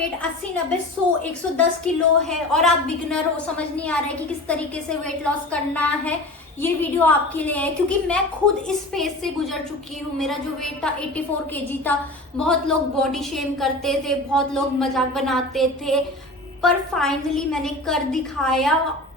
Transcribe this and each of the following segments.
Wait 80, 90, 100, 110 kilo है और आप बिगनर हो, समझ नहीं आ रहा है कि किस तरीके से वेट लॉस करना है, ये वीडियो आपके लिए है। क्योंकि मैं खुद इस फेज से गुजर चुकी हूँ। मेरा जो वेट था 84 केजी था। बहुत लोग बॉडी शेम करते थे, बहुत लोग मजाक बनाते थे, पर फाइनली मैंने कर दिखाया।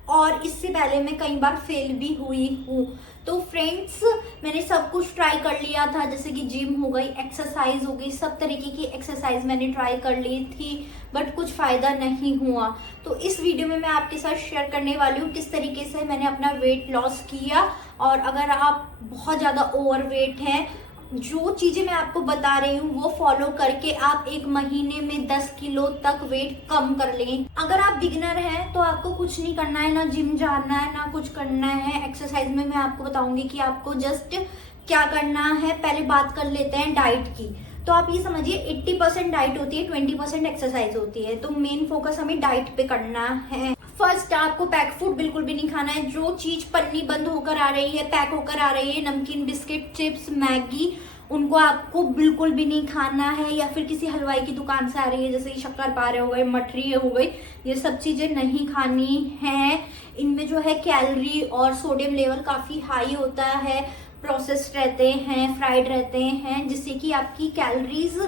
और इससे पहले मैं कई बार फेल भी हुई हूँ। तो फ्रेंड्स, मैंने सब कुछ ट्राई कर लिया था, जैसे कि जिम हो गई, एक्सरसाइज हो गई, सब तरीके की एक्सरसाइज मैंने ट्राई कर ली थी, बट कुछ फायदा नहीं हुआ। तो इस वीडियो में मैं आपके साथ शेयर करने वाली हूँ किस तरीके से मैंने अपना वेट लॉस किया। और अगर आप बहुत ज़्यादा ओवरवेट हैं, जो चीजें मैं आपको बता रही हूँ वो फॉलो करके आप 1 महीने में 10 किलो तक वेट कम कर लेंगे। अगर आप बिगिनर हैं तो आपको कुछ नहीं करना है, ना जिम जाना है, ना कुछ करना है। एक्सरसाइज में मैं आपको बताऊंगी कि आपको जस्ट क्या करना है। पहले बात कर लेते हैं डाइट की। तो आप ये समझिए 80% डाइट होती है, 20% एक्सरसाइज होती है। तो मेन फोकस हमें डाइट पे करना है। फर्स्ट, आपको पैक फूड बिल्कुल भी नहीं खाना है। जो चीज पन्नी बंद होकर आ रही है, पैक होकर आ रही है, नमकीन, बिस्किट, चिप्स, मैगी, उनको आपको बिल्कुल भी नहीं खाना है। या फिर किसी हलवाई की दुकान से आ रही है, जैसे कि शक्करपारे हो गए, मठरी हो गई, ये सब चीजें नहीं खानी है। इनमें जो है कैलोरी और सोडियम लेवल काफी हाई होता है, प्रोसेस्ड रहते हैं, फ्राइड रहते हैं, जिससे कि आपकी कैलोरीज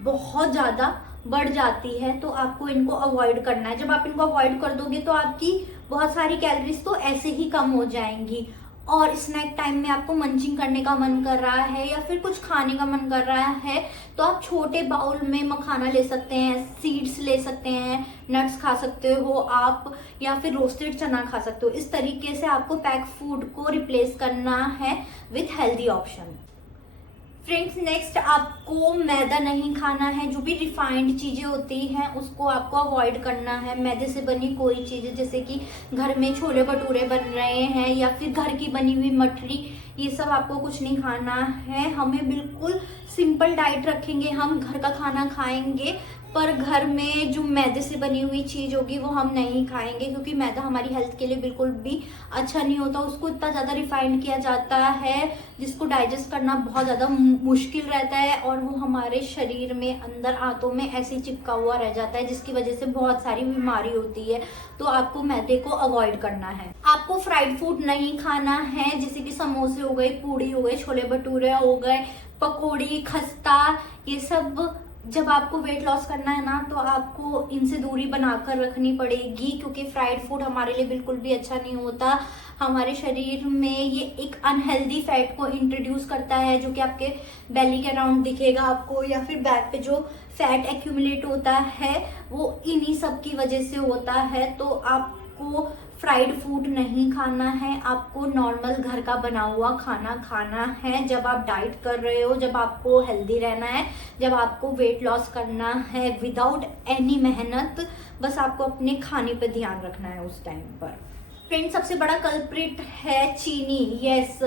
बहुत ज्यादा बढ़ जाती है। तो आपको इनको अवॉइड करना है। जब आप इनको अवॉइड कर दोगे तो आपकी बहुत सारी कैलोरीज तो ऐसे ही कम हो जाएंगी। और स्नैक टाइम में आपको मंचिंग करने का मन कर रहा है या फिर कुछ खाने का मन कर रहा है, तो आप छोटे बाउल में मखाना ले सकते हैं, सीड्स ले सकते हैं, नट्स खा सकते हो आप, या फिर रोस्टेड चना खा सकते हो। इस तरीके से आपको पैक फूड को रिप्लेस करना है with healthy option. Friends, next, आपको मैदा नहीं खाना है। जो भी रिफाइंड चीजें होती हैं उसको आपको अवॉइड करना है। मैदे से बनी कोई चीज, जैसे कि घर में छोले भटूरे बन रहे हैं या फिर घर की बनी हुई मठरी, ये सब आपको कुछ नहीं खाना है। हमें बिल्कुल सिंपल डाइट रखेंगे, हम घर का खाना खाएंगे, पर घर में जो मैदे से बनी हुई चीज होगी वो हम नहीं खाएंगे। क्योंकि मैदा हमारी हेल्थ के लिए बिल्कुल भी अच्छा नहीं होता। उसको इतना ज्यादा रिफाइंड किया जाता है जिसको डाइजेस्ट करना बहुत ज्यादा मुश्किल रहता है, और वो हमारे शरीर में अंदर आंतों में ऐसे ही चिपका हुआ रह जाता है, जिसकी वजह से बहुत सारी बीमारी होती है। तो आपको मैदे को अवॉइड करना है। आपको फ्राइड फूड नहीं खाना है, जैसे कि समोसे हो गए, पूड़ी हो गए, छोले भटूरे हो गए, पकौड़ी, खस्ता, ये सब। जब आपको वेट लॉस करना है ना, तो आपको इनसे दूरी बनाकर रखनी पड़ेगी, क्योंकि फ्राइड फूड हमारे लिए बिल्कुल भी अच्छा नहीं होता। हमारे शरीर में ये एक अनहेल्दी फैट को इंट्रोड्यूस करता है, जो कि आपके बेली के अराउंड दिखेगा आपको, या फिर बैक पे जो फैट एक्यूमुलेट होता है वो इन्हीं सब की वजह से होता है। तो आपको फ्राइड फूड नहीं खाना है, आपको नॉर्मल घर का बना हुआ खाना खाना है। जब आप डाइट कर रहे हो, जब आपको हेल्दी रहना है, जब आपको वेट लॉस करना है विदाउट एनी मेहनत, बस आपको अपने खाने पे ध्यान रखना है उस टाइम पर। फ्रेंड, सबसे बड़ा कल्प्रिट है चीनी। यस,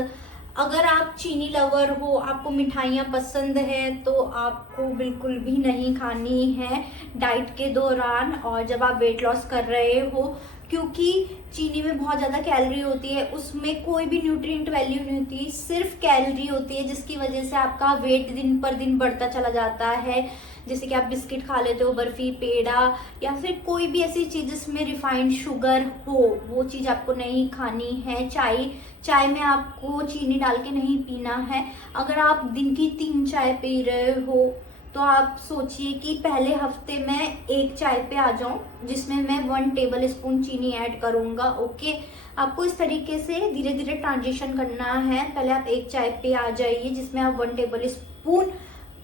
अगर आप चीनी लवर हो, आपको मिठाइयाँ पसंद है, तो आपको बिल्कुल भी नहीं खानी है डाइट के दौरान और जब आप वेट लॉस कर रहे हो। क्योंकि चीनी में बहुत ज़्यादा कैलोरी होती है, उसमें कोई भी न्यूट्रिएंट वैल्यू नहीं होती, सिर्फ कैलोरी होती है, जिसकी वजह से आपका वेट दिन पर दिन बढ़ता चला जाता है। जैसे कि आप बिस्किट खा लेते हो, बर्फी, पेड़ा, या फिर कोई भी ऐसी चीज़ जिसमें रिफाइंड शुगर हो, वो चीज़ आपको नहीं खानी है। चाय में आपको चीनी डाल के नहीं पीना है। अगर आप दिन की 3 चाय पी रहे हो, तो आप सोचिए कि पहले हफ्ते में 1 चाय पे आ जाऊं, जिसमें मैं 1 टेबल स्पून चीनी ऐड करूंगा। ओके, आपको इस तरीके से धीरे धीरे ट्रांजिशन करना है। पहले आप 1 चाय पे आ जाइए, जिसमें आप 1 टेबल स्पून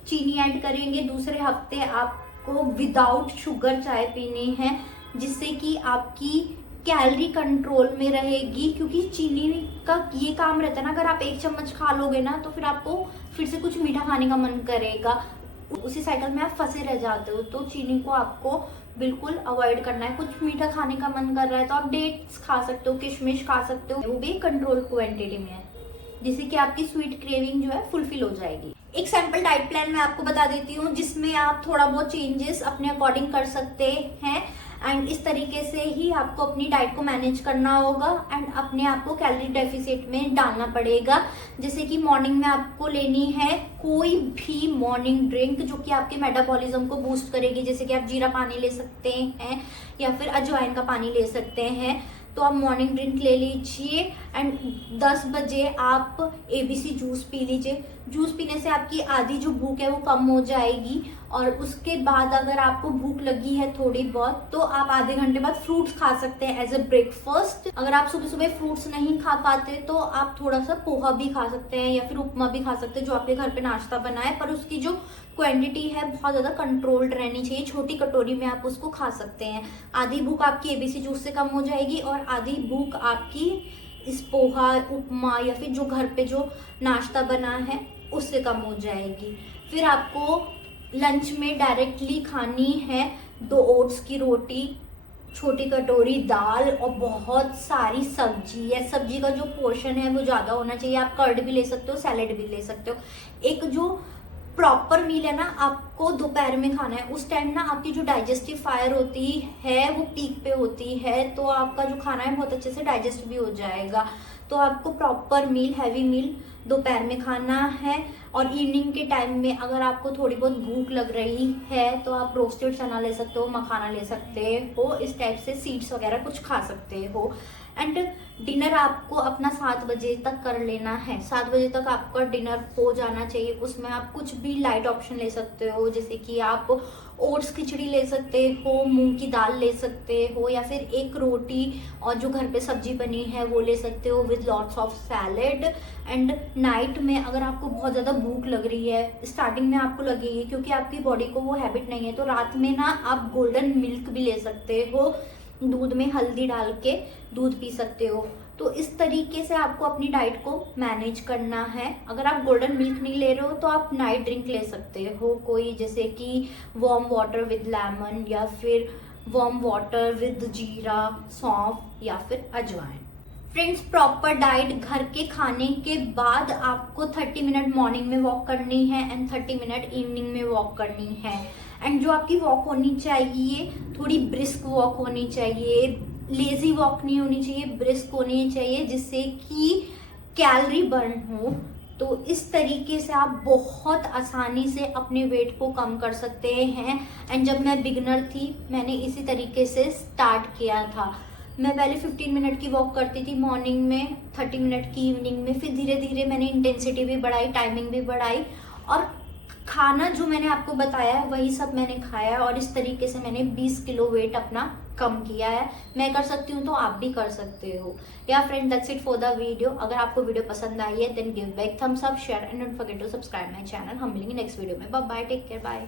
चीनी ऐड करेंगे। दूसरे हफ्ते आपको विदाउट शुगर चाय पीनी है, जिससे कि आपकी कैलोरी कंट्रोल में रहेगी। क्योंकि चीनी का ये काम रहता है ना, अगर आप 1 चम्मच खा लोगे ना, तो फिर आपको फिर से कुछ मीठा खाने का मन करेगा, उसी साइकिल में आप फंसे रह जाते हो। तो चीनी को आपको बिल्कुल अवॉइड करना है। कुछ मीठा खाने का मन कर रहा है तो आप डेट्स खा सकते हो, किशमिश खा सकते हो, वो भी कंट्रोल क्वांटिटी में है। जिससे कि आपकी स्वीट क्रेविंग जो है फुलफिल हो जाएगी। एक सैंपल डाइट प्लान मैं आपको बता देती हूँ, जिसमें आप थोड़ा बहुत चेंजेस अपने अकॉर्डिंग कर सकते हैं। एंड इस तरीके से ही आपको अपनी डाइट को मैनेज करना होगा एंड अपने आप को कैलोरी डेफिसिट में डालना पड़ेगा। जैसे कि मॉर्निंग में आपको लेनी है कोई भी मॉर्निंग ड्रिंक जो कि आपके मेटाबॉलिज्म को बूस्ट करेगी। जैसे कि आप जीरा पानी ले सकते हैं या फिर अजवाइन का पानी ले सकते हैं। तो आप मॉर्निंग ड्रिंक ले लीजिए एंड 10 बजे आप ABC जूस पी लीजिए। जूस पीने से आपकी आधी जो भूख है वो कम हो जाएगी। और उसके बाद अगर आपको भूख लगी है थोड़ी बहुत, तो आप आधे घंटे बाद फ्रूट्स खा सकते हैं एज अ ब्रेकफास्ट। अगर आप सुबह सुबह फ्रूट्स नहीं खा पाते तो आप थोड़ा सा पोहा भी खा सकते हैं या फिर उपमा भी खा सकते हैं, जो आपके घर पे नाश्ता बना है, पर उसकी जो क्वांटिटी है बहुत ज़्यादा कंट्रोल्ड रहनी चाहिए। छोटी कटोरी में आप उसको खा सकते हैं। आधी भूख आपकी ABC जूस से कम हो जाएगी और आधी भूख आपकी इस पोहा, उपमा या फिर जो घर पे जो नाश्ता बना है उससे कम हो जाएगी। फिर आपको लंच में डायरेक्टली खानी है 2 ओट्स की रोटी, छोटी कटोरी दाल और बहुत सारी सब्जी है। सब्जी का जो पोर्शन है वो ज़्यादा होना चाहिए। आप कर्ड भी ले सकते हो, सैलेड भी ले सकते हो। एक जो प्रॉपर मील है ना, आपको दोपहर में खाना है। उस टाइम ना आपकी जो डाइजेस्टिव फायर होती है वो पीक पे होती है, तो आपका जो खाना है बहुत अच्छे से डाइजेस्ट भी हो जाएगा। तो आपको प्रॉपर मील, हैवी मील दोपहर में खाना है। और इवनिंग के टाइम में अगर आपको थोड़ी बहुत भूख लग रही है तो आप रोस्टेड चना ले सकते हो, मखाना ले सकते हो, इस टाइप से सीड्स वगैरह कुछ खा सकते हो। एंड डिनर आपको अपना 7 बजे तक कर लेना है। 7 बजे तक आपका डिनर हो जाना चाहिए। उसमें आप कुछ भी लाइट ऑप्शन ले सकते हो, जैसे कि आप ओट्स खिचड़ी ले सकते हो, मूंग की दाल ले सकते हो, या फिर एक रोटी और जो घर पे सब्जी बनी है वो ले सकते हो with lots of salad. And night में अगर आपको बहुत ज़्यादा भूख लग रही है, स्टार्टिंग में आपको लगेगी क्योंकि आपकी बॉडी को वो हैबिट नहीं है, तो रात में ना आप गोल्डन मिल्क भी ले सकते हो। दूध में हल्दी डाल के दूध पी सकते हो। तो इस तरीके से आपको अपनी डाइट को मैनेज करना है। अगर आप गोल्डन मिल्क नहीं ले रहे हो तो आप नाइट ड्रिंक ले सकते हो कोई, जैसे कि वार्म वाटर विद लेमन या फिर वार्म वाटर विद जीरा, सौंफ या फिर अजवाइन। फ्रेंड्स, प्रॉपर डाइट घर के खाने के बाद आपको 30 मिनट मॉर्निंग में वॉक करनी है एंड 30 मिनट इवनिंग में वॉक करनी है। एंड जो आपकी वॉक होनी चाहिए थोड़ी ब्रिस्क वॉक होनी चाहिए, लेजी वॉक नहीं होनी चाहिए, ब्रिस्क होनी चाहिए, जिससे कि कैलोरी बर्न हो। तो इस तरीके से आप बहुत आसानी से अपने वेट को कम कर सकते हैं। एंड जब मैं बिगनर थी मैंने इसी तरीके से स्टार्ट किया था। मैं पहले 15 मिनट की वॉक करती थी मॉर्निंग में, 30 मिनट की इवनिंग में। फिर धीरे धीरे मैंने इंटेंसिटी भी बढ़ाई, टाइमिंग भी बढ़ाई, और खाना जो मैंने आपको बताया है वही सब मैंने खाया है। और इस तरीके से मैंने 20 किलो वेट अपना कम किया है। मैं कर सकती हूँ तो आप भी कर सकते हो। या friend, that's it for the video. अगर आपको वीडियो पसंद आई है then give back thumbs up, share and don't forget to subscribe my channel. हम मिलेंगे नेक्स्ट वीडियो में। Bye bye, take care, bye.